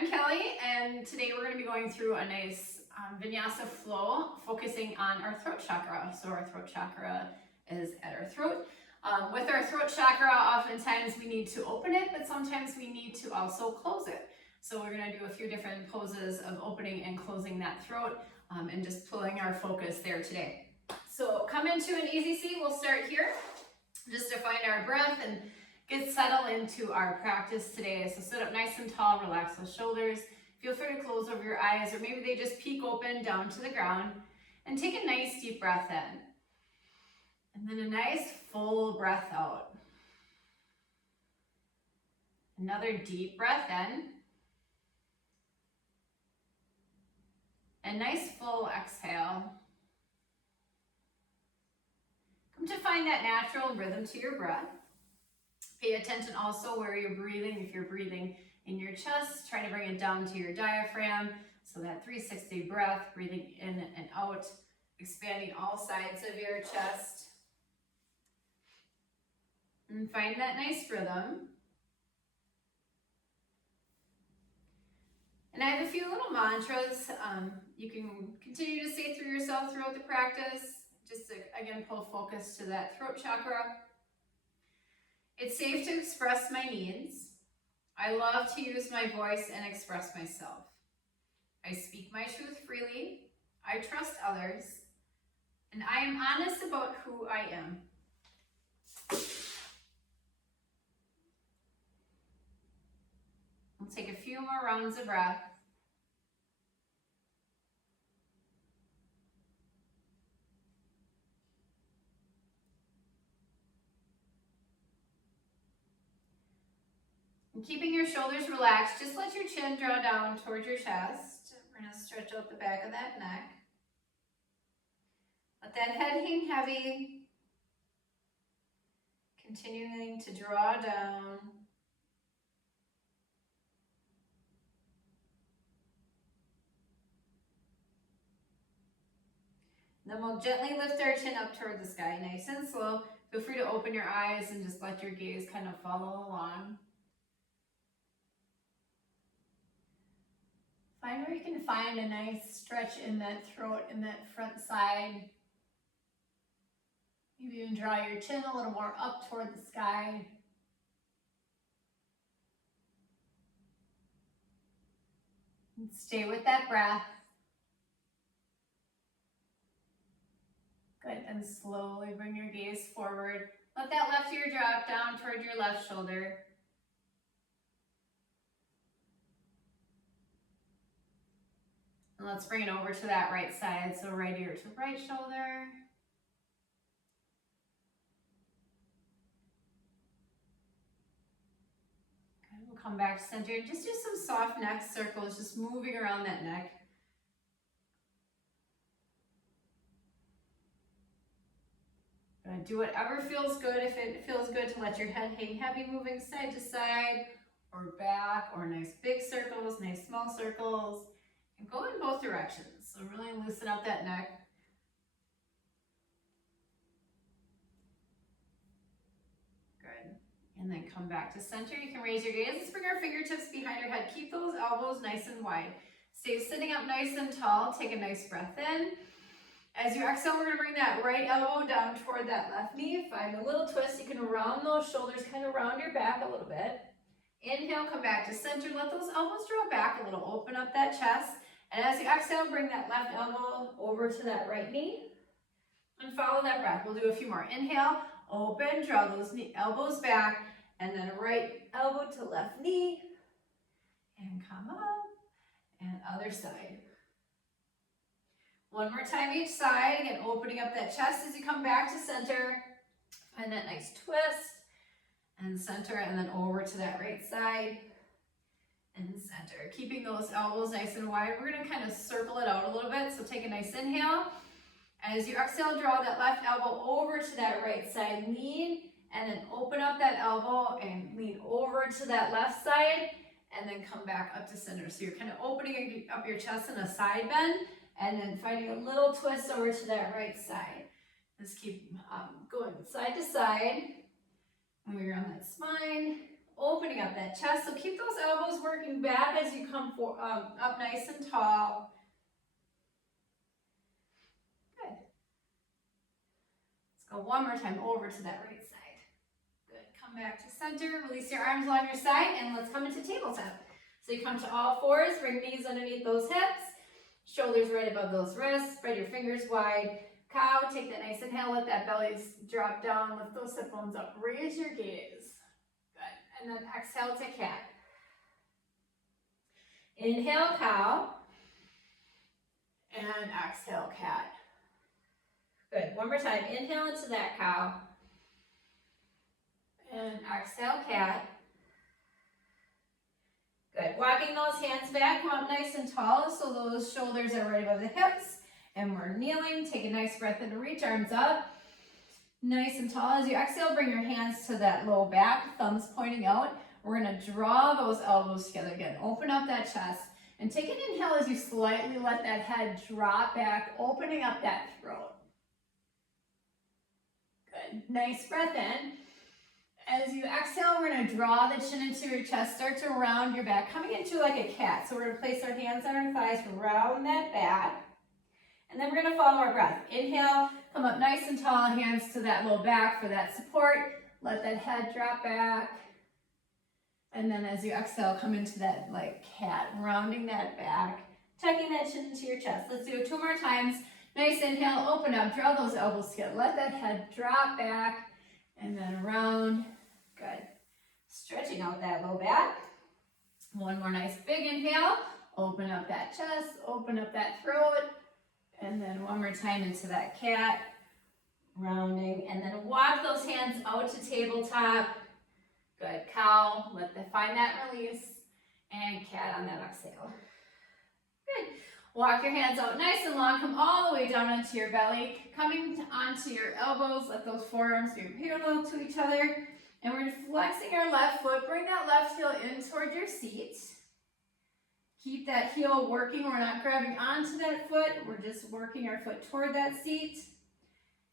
I'm Kelly, and today we're going to be going through a nice Vinyasa flow, focusing on our throat chakra. So our throat chakra is at our throat. With our throat chakra, oftentimes we need to open it, but sometimes we need to also close it. So we're going to do a few different poses of opening and closing that throat, and just pulling our focus there today. So come into an easy seat. We'll start here, just to find our breath and get settled into our practice today. So sit up nice and tall, relax those shoulders. Feel free to close over your eyes, or maybe they just peek open down to the ground. And take a nice deep breath in. And then a nice full breath out. Another deep breath in. A nice full exhale. Come to find that natural rhythm to your breath. Pay attention also where you're breathing. If you're breathing in your chest, try to bring it down to your diaphragm. So that 360 breath, breathing in and out, expanding all sides of your chest. And find that nice rhythm. And I have a few little mantras you can continue to say through yourself throughout the practice, just to, again, pull focus to that throat chakra. It's safe to express my needs. I love to use my voice and express myself. I speak my truth freely. I trust others. And I am honest about who I am. We'll take a few more rounds of breath. And keeping your shoulders relaxed, just let your chin draw down towards your chest. We're going to stretch out the back of that neck. Let that head hang heavy. Continuing to draw down. Then we'll gently lift our chin up toward the sky, nice and slow. Feel free to open your eyes and just let your gaze kind of follow along. Find where you can find a nice stretch in that throat, in that front side. Maybe even draw your chin a little more up toward the sky. And stay with that breath. Good, and slowly bring your gaze forward. Let that left ear drop down toward your left shoulder. And let's bring it over to that right side. So right ear to right shoulder. Good, we'll come back to center. Just do some soft neck circles, just moving around that neck. Do whatever feels good. If it feels good to let your head hang heavy, moving side to side or back, or nice big circles, nice small circles, and go in both directions. So really loosen up that neck. Good. And then come back to center. You can raise your gaze. Let's bring our fingertips behind your head. Keep those elbows nice and wide. Stay sitting up nice and tall. Take a nice breath in. As you exhale, we're going to bring that right elbow down toward that left knee. Find a little twist. You can round those shoulders, kind of round your back a little bit. Inhale, come back to center. Let those elbows draw back a little. Open up that chest. And as you exhale, bring that left elbow over to that right knee. And follow that breath. We'll do a few more. Inhale, open, draw those elbows back. And then right elbow to left knee. And come up. And other side. One more time each side. Again, opening up that chest as you come back to center. Find that nice twist. And center, and then over to that right side. And center. Keeping those elbows nice and wide. We're going to kind of circle it out a little bit. So take a nice inhale. As you exhale, draw that left elbow over to that right side. Lean, and then open up that elbow and lean over to that left side. And then come back up to center. So you're kind of opening up your chest in a side bend. And then finding a little twist over to that right side. Just keep going side to side. And we're on that spine. opening up that chest. So keep those elbows working back as you come up nice and tall. Good. Let's go one more time over to that right side. Good. Come back to center. Release your arms along your side, and let's come into tabletop. So you come to all fours, bring knees underneath those hips, shoulders right above those wrists, spread your fingers wide. Cow, take that nice inhale, let that belly drop down, lift those hip bones up, raise your gaze. Good. And then exhale to cat. Inhale, cow. And exhale, cat. Good. One more time. Inhale into that cow. And exhale, cat. Good. Walking those hands back, come up nice and tall so those shoulders are right above the hips. And we're kneeling. Take a nice breath in to reach arms up. Nice and tall. As you exhale, bring your hands to that low back, thumbs pointing out. We're going to draw those elbows together again. Open up that chest. And take an inhale as you slightly let that head drop back, opening up that throat. Good. Nice breath in. As you exhale, we're going to draw the chin into your chest. Start to round your back, coming into like a cat. So we're going to place our hands on our thighs, round that back. And then we're going to follow our breath. Inhale, come up nice and tall, hands to that low back for that support. Let that head drop back. And then as you exhale, come into that like cat, rounding that back, tucking that chin into your chest. Let's do it 2 more times. Nice inhale, open up, draw those elbows together. Let that head drop back and then round. Good. Stretching out that low back. One more nice big inhale. Open up that chest, open up that throat. And then one more time into that cat, rounding. And then walk those hands out to tabletop. Good. Cow, find that release. And cat on that exhale. Good. Walk your hands out nice and long. Come all the way down onto your belly. Coming onto your elbows. Let those forearms be parallel to each other. And we're flexing our left foot. Bring that left heel in toward your seat. Keep that heel working. We're not grabbing onto that foot. We're just working our foot toward that seat.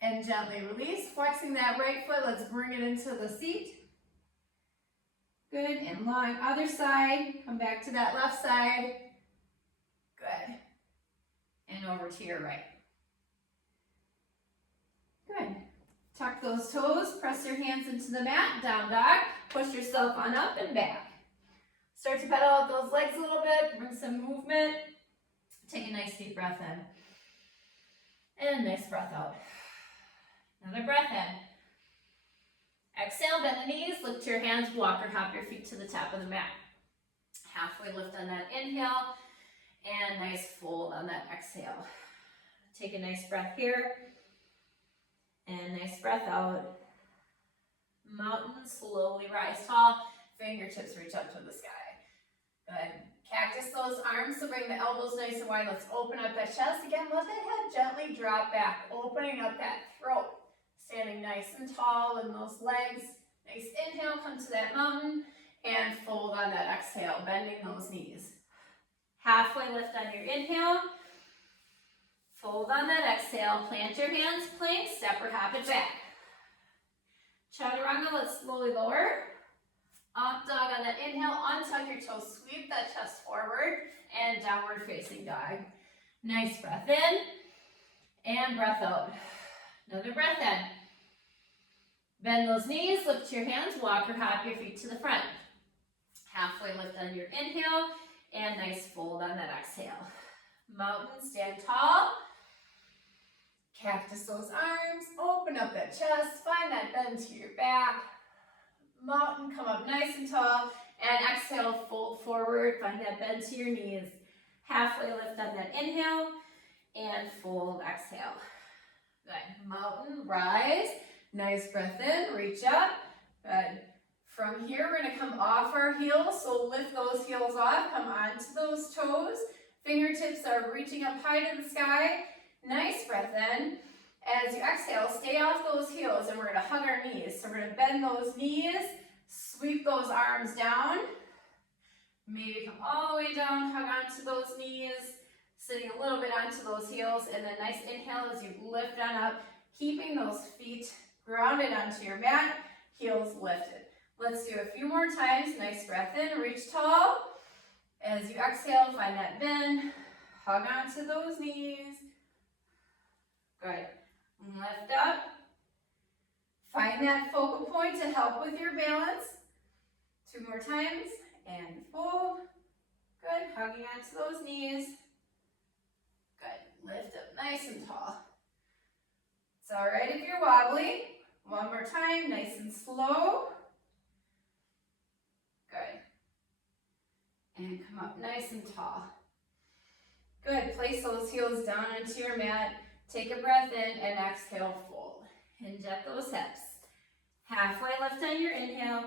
And gently release. Flexing that right foot. Let's bring it into the seat. Good. And long other side. Come back to that left side. Good. And over to your right. Good. Tuck those toes. Press your hands into the mat. Down dog. Push yourself on up and back. Start to pedal out those legs a little bit. Bring some movement. Take a nice deep breath in. And a nice breath out. Another breath in. Exhale, bend the knees. Lift your hands. Walk or hop your feet to the top of the mat. Halfway lift on that inhale. And nice fold on that exhale. Take a nice breath here. And nice breath out. Mountain, slowly rise tall. Fingertips reach up to the sky. Good. Cactus those arms, so bring the elbows nice and wide. Let's open up that chest. Again, let that head gently drop back, opening up that throat. Standing nice and tall in those legs. Nice inhale, come to that mountain, and fold on that exhale, bending those knees. Halfway lift on your inhale. Fold on that exhale. Plant your hands, plank, step or hop it back. Chaturanga, let's slowly lower. Up dog on that inhale, untuck your toes, sweep that chest forward, and downward facing dog. Nice breath in, and breath out. Another breath in. Bend those knees, lift your hands, walk or hop your feet to the front. Halfway lift on your inhale, and nice fold on that exhale. Mountain, stand tall. Cactus those arms, open up that chest, find that bend to your back. Mountain, come up nice and tall, and exhale, fold forward, find that bend to your knees. Halfway lift on that inhale, and fold, exhale. Good. Mountain, rise, nice breath in, reach up. Good. From here, we're gonna come off our heels, so lift those heels off, come onto those toes. Fingertips are reaching up high to the sky. Nice breath in. As you exhale, stay off those heels, and we're gonna hug our knees. So we're gonna bend those knees, sweep those arms down. Maybe come all the way down, hug onto those knees, sitting a little bit onto those heels, and then nice inhale as you lift on up, keeping those feet grounded onto your mat, heels lifted. Let's do a few more times. Nice breath in, reach tall. As you exhale, find that bend. Hug onto those knees. Good. Lift up. Find that focal point to help with your balance. 2 more times. And fold. Good. Hugging onto those knees. Good. Lift up nice and tall. It's all right if you're wobbly. 1 more time. Nice and slow. Good. And come up nice and tall. Good. Place those heels down onto your mat. Take a breath in and exhale, fold. Hinge at those hips. Halfway lift on your inhale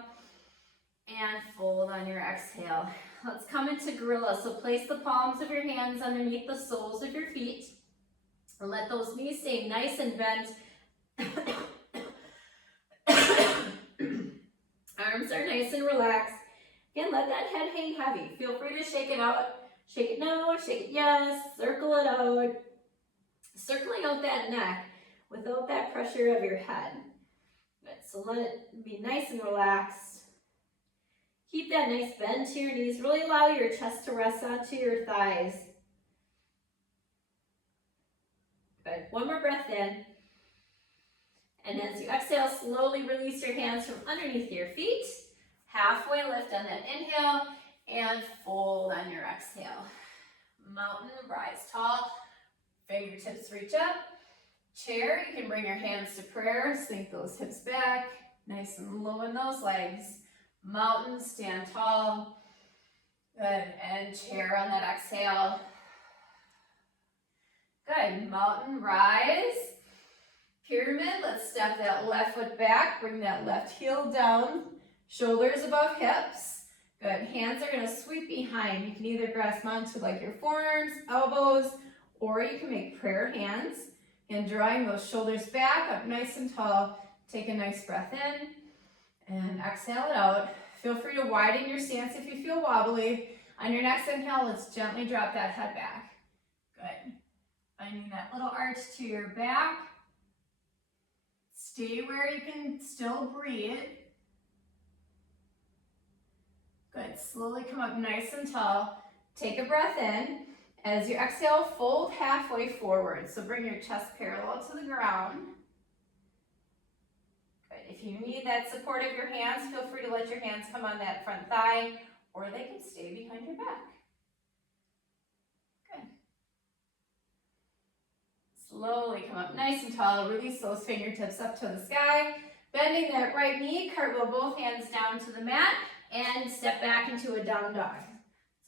and fold on your exhale. Let's come into gorilla. So place the palms of your hands underneath the soles of your feet. And let those knees stay nice and bent. Arms are nice and relaxed. Again, let that head hang heavy. Feel free to shake it out. Shake it no, shake it yes, circle it out. Circling out that neck without that pressure of your head. Good. So let it be nice and relaxed. Keep that nice bend to your knees. Really allow your chest to rest onto your thighs. Good. 1 more breath in. And as you exhale, slowly release your hands from underneath your feet. Halfway lift on that inhale and fold on your exhale. Mountain, rise tall. Fingertips reach up. Chair, you can bring your hands to prayer. Sink those hips back. Nice and low in those legs. Mountain, stand tall. Good. And chair on that exhale. Good. Mountain, rise. Pyramid, let's step that left foot back. Bring that left heel down. Shoulders above hips. Good. Hands are going to sweep behind. You can either grasp onto like your forearms, elbows, or you can make prayer hands. And drawing those shoulders back up nice and tall. Take a nice breath in and exhale it out. Feel free to widen your stance if you feel wobbly. On your next inhale, let's gently drop that head back. Good. Finding that little arch to your back. Stay where you can still breathe. Good. Slowly come up nice and tall. Take a breath in. As you exhale, fold halfway forward. So bring your chest parallel to the ground. Good. If you need that support of your hands, feel free to let your hands come on that front thigh, or they can stay behind your back. Good. Slowly come up nice and tall. Release those fingertips up to the sky. Bending that right knee, cartwheel both hands down to the mat, and step back into a down dog.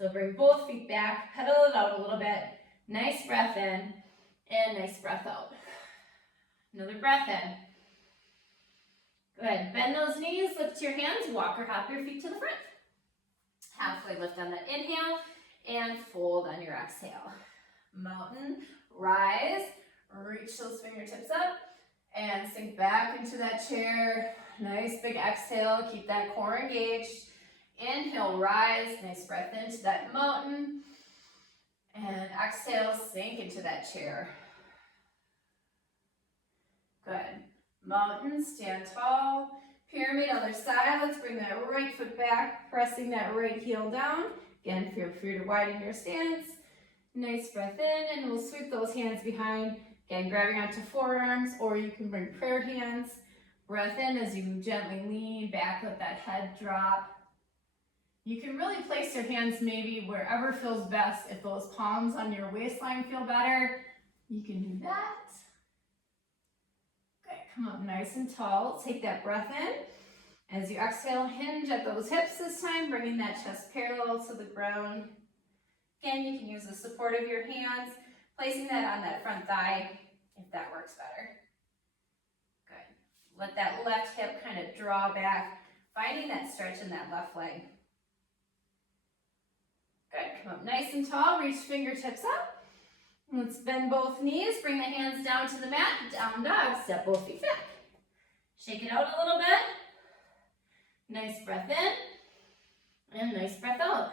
So bring both feet back, pedal it out a little bit. Nice breath in, and nice breath out. Another breath in. Good. Bend those knees, lift your hands, walk or hop your feet to the front. Halfway lift on the inhale, and fold on your exhale. Mountain, rise, reach those fingertips up, and sink back into that chair. Nice big exhale, keep that core engaged. Inhale, rise, nice breath into that mountain. And exhale, sink into that chair. Good. Mountain, stand tall. Pyramid, other side. Let's bring that right foot back, pressing that right heel down. Again, feel free to widen your stance. Nice breath in, and we'll sweep those hands behind. Again, grabbing onto forearms, or you can bring prayer hands. Breath in as you gently lean back, let that head drop. You can really place your hands maybe wherever feels best. If those palms on your waistline feel better, you can do that. Okay, come up nice and tall. Take that breath in. As you exhale, hinge at those hips this time, bringing that chest parallel to the ground. Again, you can use the support of your hands, placing that on that front thigh if that works better. Good. Let that left hip kind of draw back, finding that stretch in that left leg. Good. Come up nice and tall. Reach fingertips up. Let's bend both knees. Bring the hands down to the mat. Down dog. Step both feet back. Shake it out a little bit. Nice breath in. And nice breath out.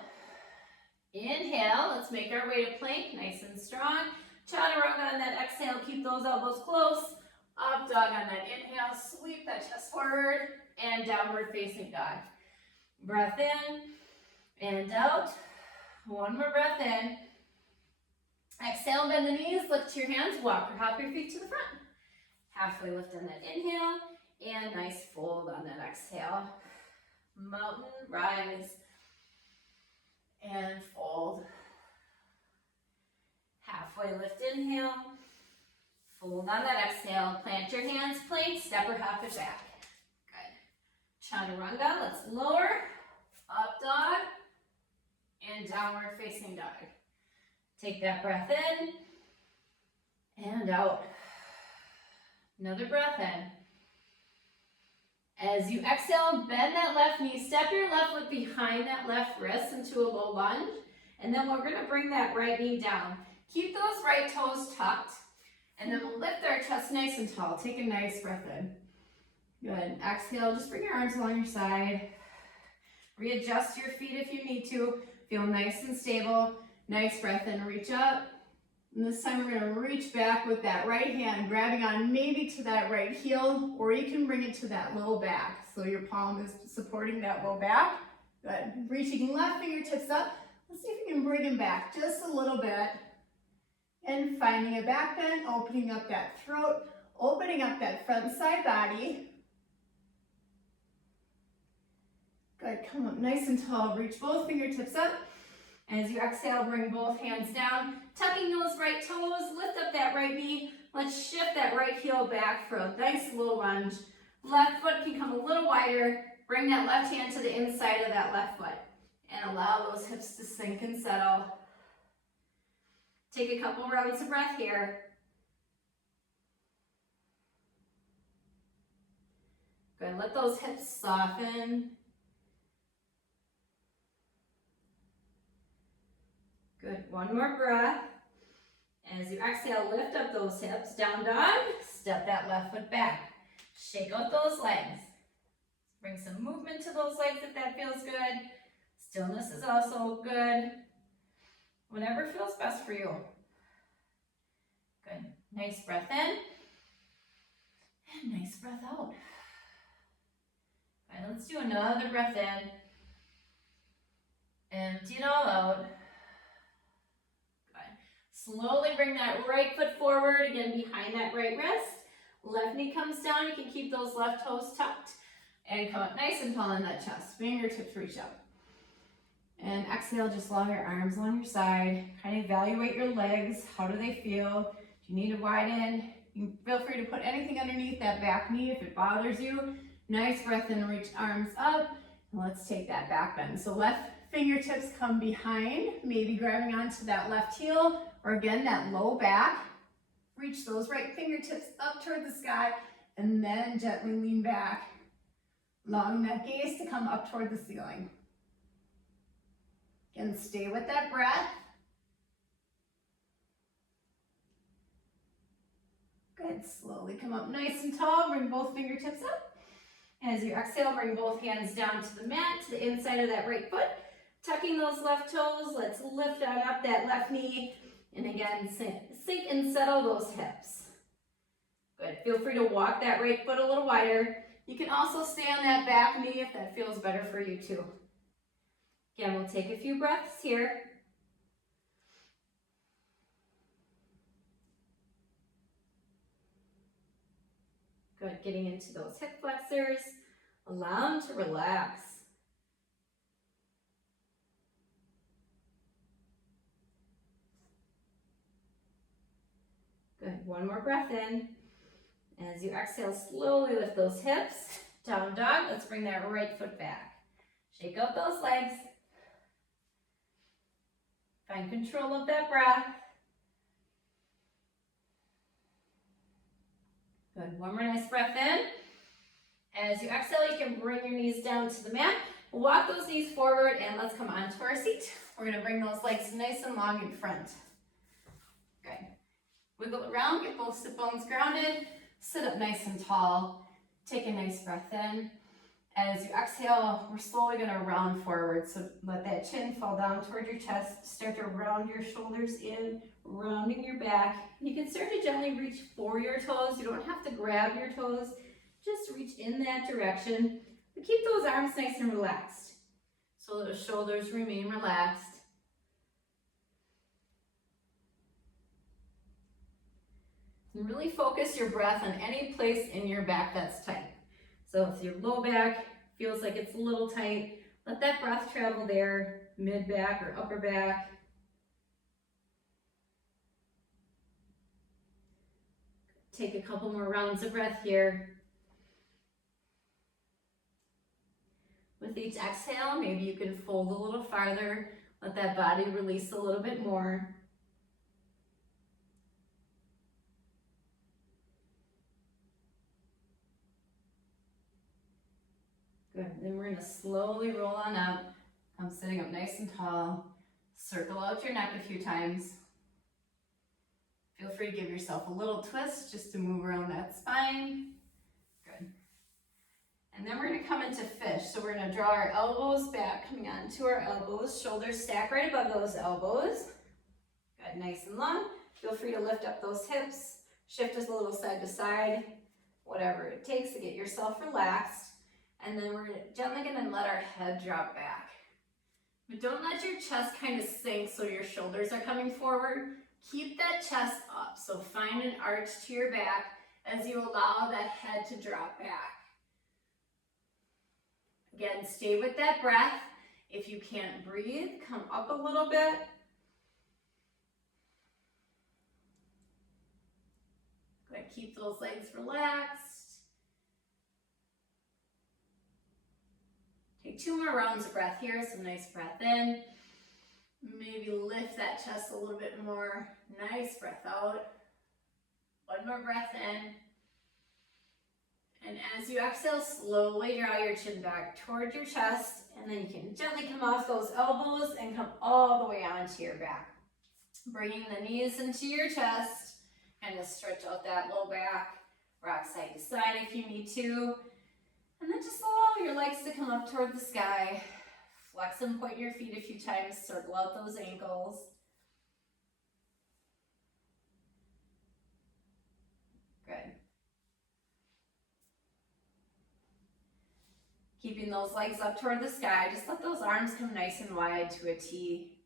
Inhale. Let's make our way to plank. Nice and strong. Chaturanga on that exhale. Keep those elbows close. Up dog on that inhale, sweep that chest forward, and downward facing dog. Breath in and out. One more breath in. Exhale, bend the knees, lift your hands, walk or hop your feet to the front. Halfway lift on that inhale, and nice fold on that exhale. Mountain rise, and fold. Halfway lift, inhale, fold on that exhale, plant your hands, plank, step or hop it back. Good. Chaturanga, let's lower, up dog, and downward facing dog. Take that breath in, and out. Another breath in. As you exhale, bend that left knee, step your left foot behind that left wrist into a low lunge, and then we're gonna bring that right knee down. Keep those right toes tucked, and then we'll lift our chest nice and tall. Take a nice breath in. Good. Exhale, just bring your arms along your side. Readjust your feet if you need to. Feel nice and stable. Nice breath in, reach up. And this time we're gonna reach back with that right hand, grabbing on maybe to that right heel, or you can bring it to that low back. So your palm is supporting that low back. Good. Reaching left fingertips up. Let's see if we can bring them back just a little bit. And finding a back bend, opening up that throat, opening up that front side body. Good, come up nice and tall, reach both fingertips up. As you exhale, bring both hands down, tucking those right toes, lift up that right knee. Let's shift that right heel back for a nice low lunge. Left foot can come a little wider. Bring that left hand to the inside of that left foot. And allow those hips to sink and settle. Take a couple rounds of breath here. Good, let those hips soften. Good, one more breath. As you exhale, lift up those hips, down dog, step that left foot back. Shake out those legs. Bring some movement to those legs if that feels good. Stillness is also good. Whatever feels best for you. Good, nice breath in, and nice breath out. All right, let's do another breath in. Empty it all out. Slowly bring that right foot forward, again behind that right wrist. Left knee comes down, you can keep those left toes tucked. And come up nice and tall in that chest. Fingertips reach up. And exhale, just allow your arms along your side. Kind of evaluate your legs. How do they feel? Do you need to widen? You can feel free to put anything underneath that back knee if it bothers you. Nice breath in, reach arms up. And let's take that back bend. So left fingertips come behind, maybe grabbing onto that left heel, or again, that low back. Reach those right fingertips up toward the sky, and then gently lean back, allowing that gaze to come up toward the ceiling. Again, stay with that breath. Good, slowly come up nice and tall, bring both fingertips up. As you exhale, bring both hands down to the mat, to the inside of that right foot. Tucking those left toes, let's lift on up that left knee. And again, sink and settle those hips. Good, feel free to walk that right foot a little wider. You can also stay on that back knee if that feels better for you too. Again, we'll take a few breaths here. Good, getting into those hip flexors. Allow them to relax. Good, one more breath in. As you exhale, slowly lift those hips. Down dog, let's bring that right foot back. Shake out those legs. Find control of that breath. Good, one more nice breath in. As you exhale, you can bring your knees down to the mat. Walk those knees forward and let's come onto our seat. We're gonna bring those legs nice and long in front. Good. Wiggle around, get both sit bones grounded. Sit up nice and tall. Take a nice breath in. As you exhale, we're slowly going to round forward. So let that chin fall down toward your chest. Start to round your shoulders in, rounding your back. You can start to gently reach for your toes. You don't have to grab your toes. Just reach in that direction. But keep those arms nice and relaxed, so those shoulders remain relaxed. And really focus your breath on any place in your back that's tight. So if your low back feels like it's a little tight, let that breath travel there, mid back or upper back. Take a couple more rounds of breath here. With each exhale, maybe you can fold a little farther, let that body release a little bit more. Good, then we're gonna slowly roll on up. Come sitting up nice and tall. Circle out your neck a few times. Feel free to give yourself a little twist just to move around that spine. Good. And then we're gonna come into fish. So we're gonna draw our elbows back, coming onto our elbows. Shoulders stack right above those elbows. Good, nice and long. Feel free to lift up those hips. Shift us a little side to side. Whatever it takes to get yourself relaxed. And then we're gently gonna let our head drop back. But don't let your chest kind of sink so your shoulders are coming forward. Keep that chest up. So find an arch to your back as you allow that head to drop back. Again, stay with that breath. If you can't breathe, come up a little bit. Good, keep those legs relaxed. Take 2 more rounds of breath here, so nice breath in. Maybe lift that chest a little bit more. Nice breath out. 1 more breath in. And as you exhale, slowly draw your chin back towards your chest, and then you can gently come off those elbows and come all the way onto your back. Bringing the knees into your chest, kind of stretch out that low back. Rock side to side if you need to. And then just allow your legs to come up toward the sky. Flex and point your feet a few times, circle out those ankles. Good. Keeping those legs up toward the sky, just let those arms come nice and wide to a T.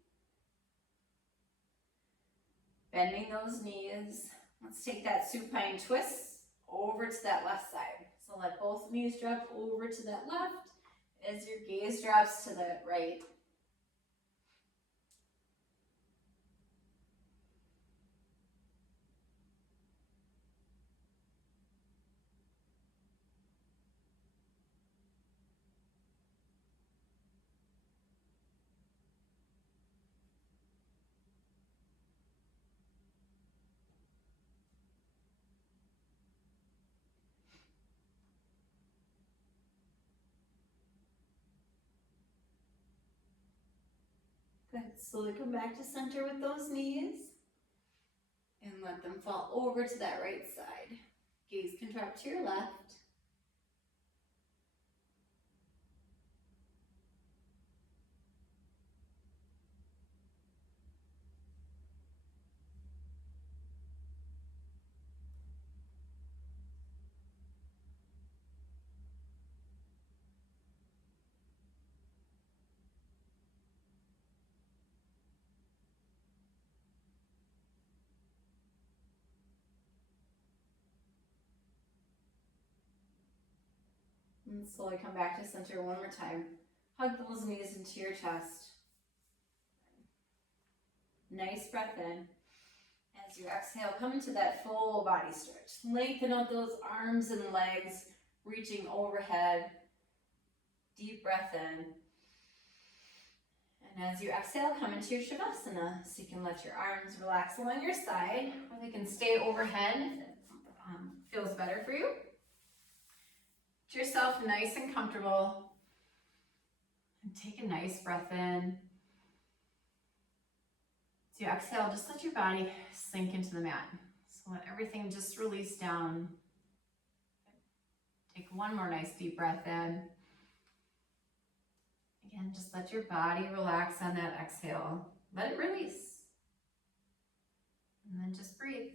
Bending those knees. Let's take that supine twist over to that left side. So let both knees drop over to that left as your gaze drops to that right. Good. Slowly come back to center with those knees and let them fall over to that right side. Gaze can drop to your left. And slowly come back to center one more time. Hug those knees into your chest. Nice breath in. As you exhale, come into that full body stretch. Lengthen out those arms and legs, reaching overhead. Deep breath in. And as you exhale, come into your Shavasana. So you can let your arms relax along your side, or they can stay overhead if it feels better for you. Get yourself nice and comfortable. And take a nice breath in. So you exhale, just let your body sink into the mat. So let everything just release down. Take one more nice deep breath in. Again, just let your body relax on that exhale. Let it release. And then just breathe.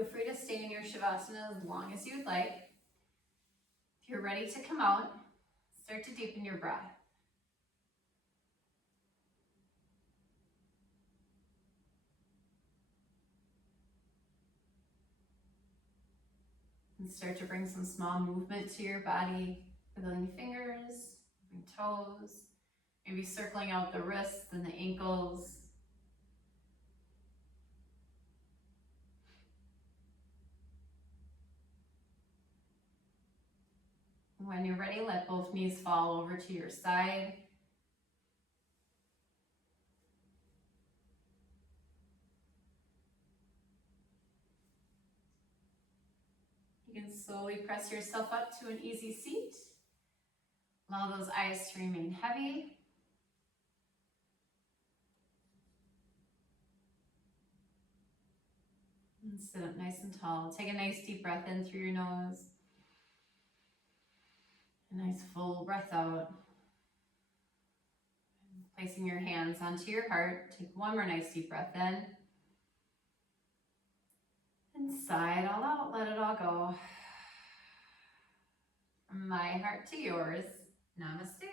Feel free to stay in your Shavasana as long as you'd like. If you're ready to come out, start to deepen your breath. And start to bring some small movement to your body, wiggling fingers, moving toes, maybe circling out the wrists and the ankles. When you're ready, let both knees fall over to your side. You can slowly press yourself up to an easy seat. Allow those eyes to remain heavy. And sit up nice and tall. Take a nice deep breath in through your nose. A nice full breath out. Placing your hands onto your heart. Take one more nice deep breath in. And sigh it all out. Let it all go. From my heart to yours. Namaste.